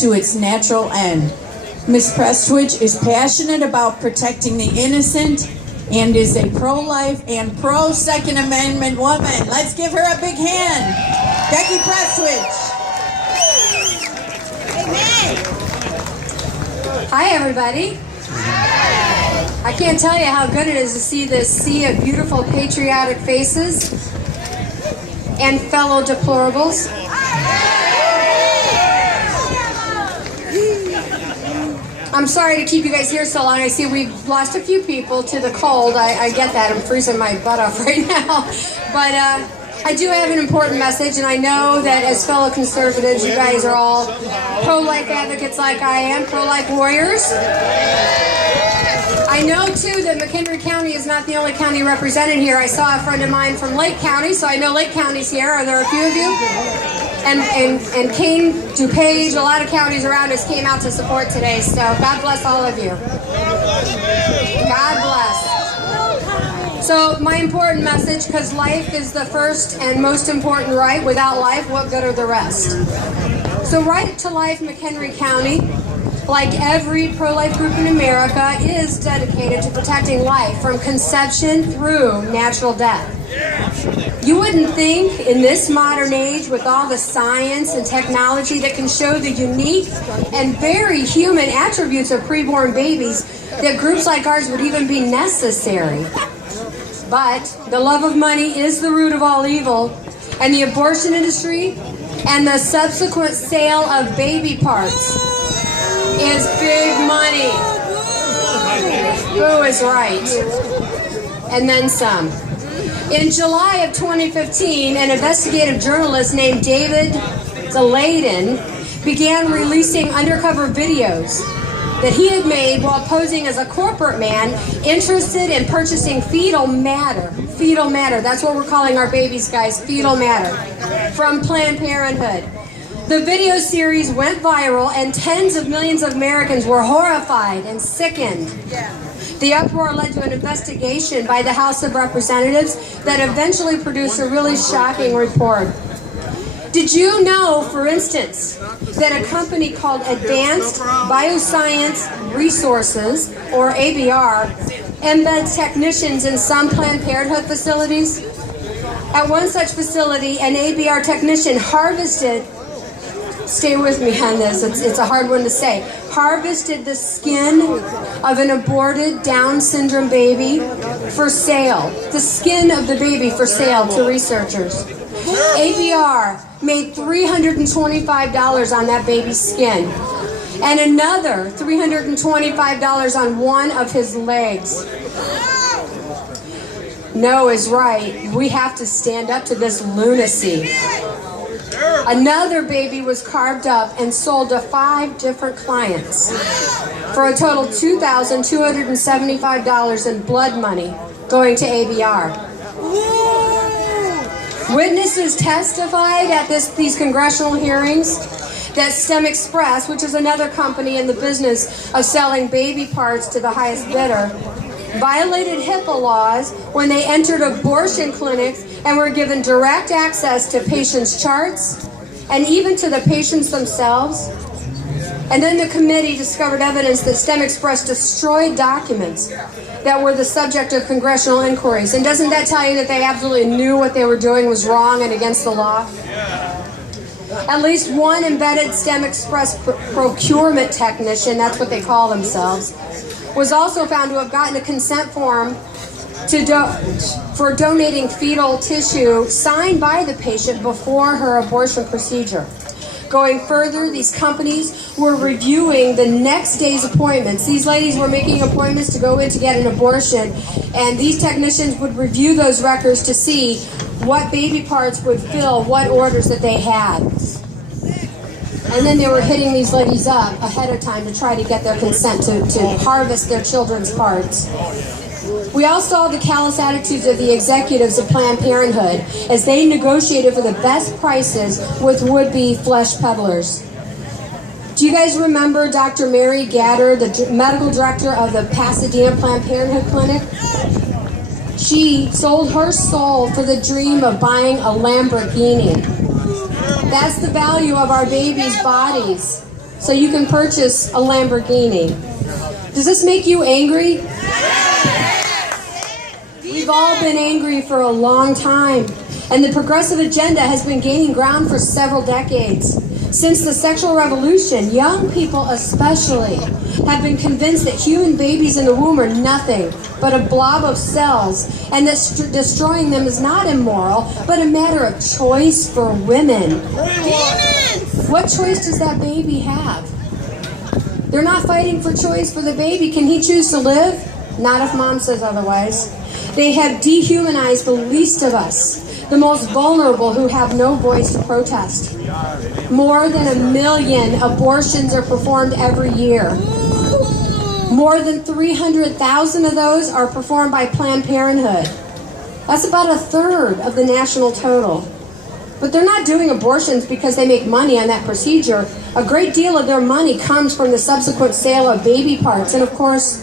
to its natural end. Ms. Prestwich is passionate about protecting the innocent and is a pro-life and pro-Second Amendment woman. Let's give her a big hand. Becky Prestwich. Amen. Hi, everybody. I can't tell you how good it is to see this sea of beautiful patriotic faces and fellow deplorables. I'm sorry to keep you guys here so long. I see we've lost a few people to the cold. I get that. I'm freezing my butt off right now. But I do have an important message, and I know that as fellow conservatives, you guys are all pro-life advocates like I am, pro-life warriors. I know, too, that McHenry County is not the only county represented here. I saw a friend of mine from Lake County, so I know Lake County's here. Are there a few of you? And Kane, DuPage, a lot of counties around us came out to support today, so God bless all of you. God bless. So my important message, because life is the first and most important right. Without life, what good are the rest? So Right to Life McHenry County, like every pro-life group in America, is dedicated to protecting life from conception through natural death. You wouldn't think in this modern age, with all the science and technology that can show the unique and very human attributes of preborn babies, that groups like ours would even be necessary. But the love of money is the root of all evil, and the abortion industry and the subsequent sale of baby parts is big money. Who is right? And then some. In July of 2015, an investigative journalist named David Delayden began releasing undercover videos that he had made while posing as a corporate man interested in purchasing fetal matter. Fetal matter, that's what we're calling our babies, guys, fetal matter, from Planned Parenthood. The video series went viral, and tens of millions of Americans were horrified and sickened. The uproar led to an investigation by the House of Representatives that eventually produced a really shocking report. Did you know, for instance, that a company called Advanced Bioscience Resources, or ABR, embeds technicians in some Planned Parenthood facilities? At one such facility, an ABR technician harvested, stay with me on this, it's a hard one to say, harvested the skin of an aborted Down syndrome baby for sale. The skin of the baby for sale to researchers. ABR made $325 on that baby's skin, and another $325 on one of his legs. No is right. We have to stand up to this lunacy. Another baby was carved up and sold to 5 different clients for a total of $2,275 in blood money going to ABR. Witnesses testified at these congressional hearings that STEM Express, which is another company in the business of selling baby parts to the highest bidder, violated HIPAA laws when they entered abortion clinics and were given direct access to patients' charts and even to the patients themselves. And then the committee discovered evidence that STEM Express destroyed documents that were the subject of congressional inquiries. And doesn't that tell you that they absolutely knew what they were doing was wrong and against the law? At least one embedded STEM Express procurement technician, that's what they call themselves, was also found to have gotten a consent form for donating fetal tissue signed by the patient before her abortion procedure. Going further, these companies were reviewing the next day's appointments. These ladies were making appointments to go in to get an abortion, and these technicians would review those records to see what baby parts would fill what orders that they had. And then they were hitting these ladies up ahead of time to try to get their consent to harvest their children's parts. We all saw the callous attitudes of the executives of Planned Parenthood as they negotiated for the best prices with would-be flesh peddlers. Do you guys remember Dr. Mary Gatter, the medical director of the Pasadena Planned Parenthood Clinic? She sold her soul for the dream of buying a Lamborghini. That's the value of our babies' bodies. so you can purchase a Lamborghini. Does this make you angry? We've all been angry for a long time, and the progressive agenda has been gaining ground for several decades. Since the sexual revolution, young people especially have been convinced that human babies in the womb are nothing but a blob of cells, and that destroying them is not immoral, but a matter of choice for women. What choice does that baby have? They're not fighting for choice for the baby. Can he choose to live? Not if mom says otherwise. They have dehumanized the least of us, the most vulnerable who have no voice to protest. More than 1 million abortions are performed every year. More than 300,000 of those are performed by Planned Parenthood. That's about 1/3 of the national total. But they're not doing abortions because they make money on that procedure. A great deal of their money comes from the subsequent sale of baby parts. And of course,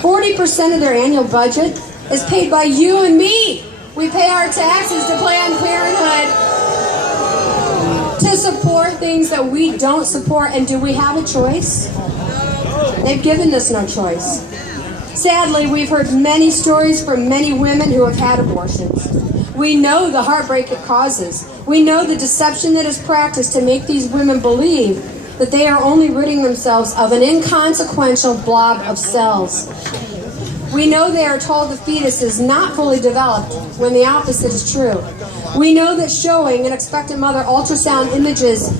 40% of their annual budget is paid by you and me. We pay our taxes to Planned Parenthood to support things that we don't support. And do we have a choice? They've given us no choice. Sadly, we've heard many stories from many women who have had abortions. We know the heartbreak it causes. We know the deception that is practiced to make these women believe that they are only ridding themselves of an inconsequential blob of cells. We know they are told the fetus is not fully developed when the opposite is true. We know that showing an expectant mother ultrasound images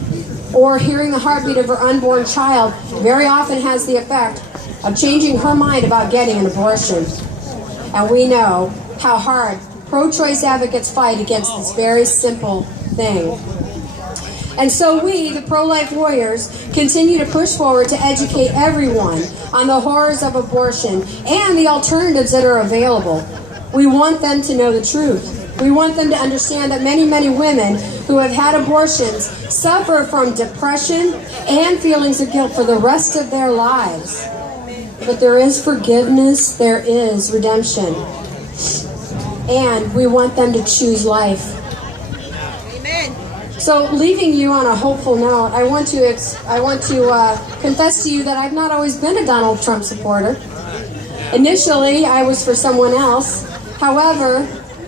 or hearing the heartbeat of her unborn child very often has the effect of changing her mind about getting an abortion. And we know how hard pro-choice advocates fight against this very simple thing. And so we, the pro-life warriors, continue to push forward to educate everyone on the horrors of abortion and the alternatives that are available. We want them to know the truth. We want them to understand that many, many women who have had abortions suffer from depression and feelings of guilt for the rest of their lives. But there is forgiveness, there is redemption. And we want them to choose life. So, leaving you on a hopeful note, I want to confess to you that I've not always been a Donald Trump supporter. Initially, I was for someone else. However,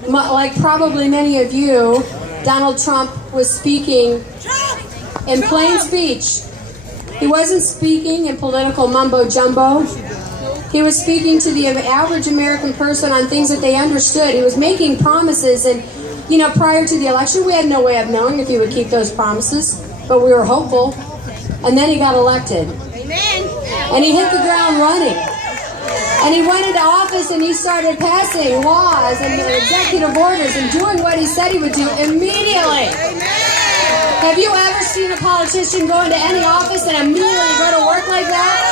like probably many of you, Donald Trump was speaking in plain speech. He wasn't speaking in political mumbo-jumbo. He was speaking to the average American person on things that they understood. He was making promises, and prior to the election, we had no way of knowing if he would keep those promises, but we were hopeful. And then he got elected. Amen. And he hit the ground running. And he went into office and he started passing laws and executive orders and doing what he said he would do immediately. Amen. Have you ever seen a politician go into any office and immediately go to work like that?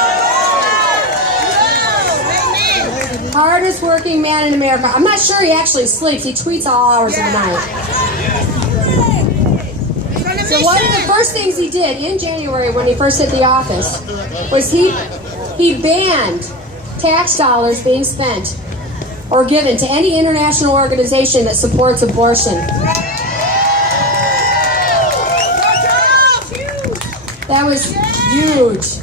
Hardest working man in America. I'm not sure he actually sleeps. He tweets all hours of the night. So one of the first things he did in January when he first hit the office was he banned tax dollars being spent or given to any international organization that supports abortion. That was huge.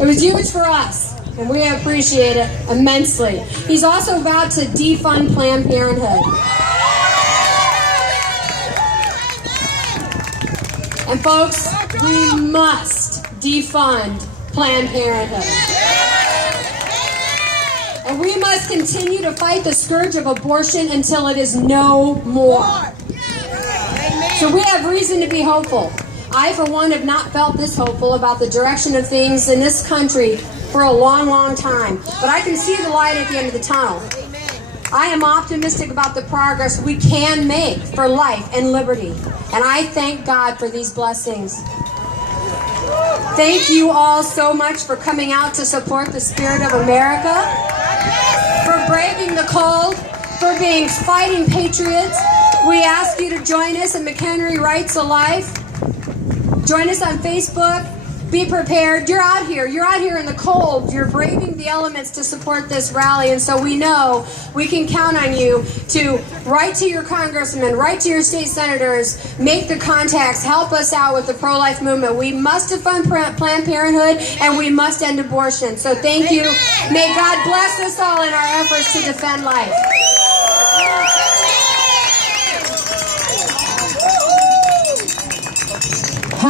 It was huge for us. And we appreciate it immensely. He's also vowed to defund Planned Parenthood. And folks, we must defund Planned Parenthood. And we must continue to fight the scourge of abortion until it is no more. So we have reason to be hopeful. I, for one, have not felt this hopeful about the direction of things in this country for a long, long time. But I can see the light at the end of the tunnel. I am optimistic about the progress we can make for life and liberty. And I thank God for these blessings. Thank you all so much for coming out to support the spirit of America, for braving the cold, for being fighting patriots. We ask you to join us at McHenry Rights Alive. Join us on Facebook. Be prepared. You're out here. You're out here in the cold. You're braving the elements to support this rally. And so we know we can count on you to write to your congressmen, write to your state senators, make the contacts, help us out with the pro-life movement. We must defund Planned Parenthood, and we must end abortion. So thank you. May God bless us all in our efforts to defend life.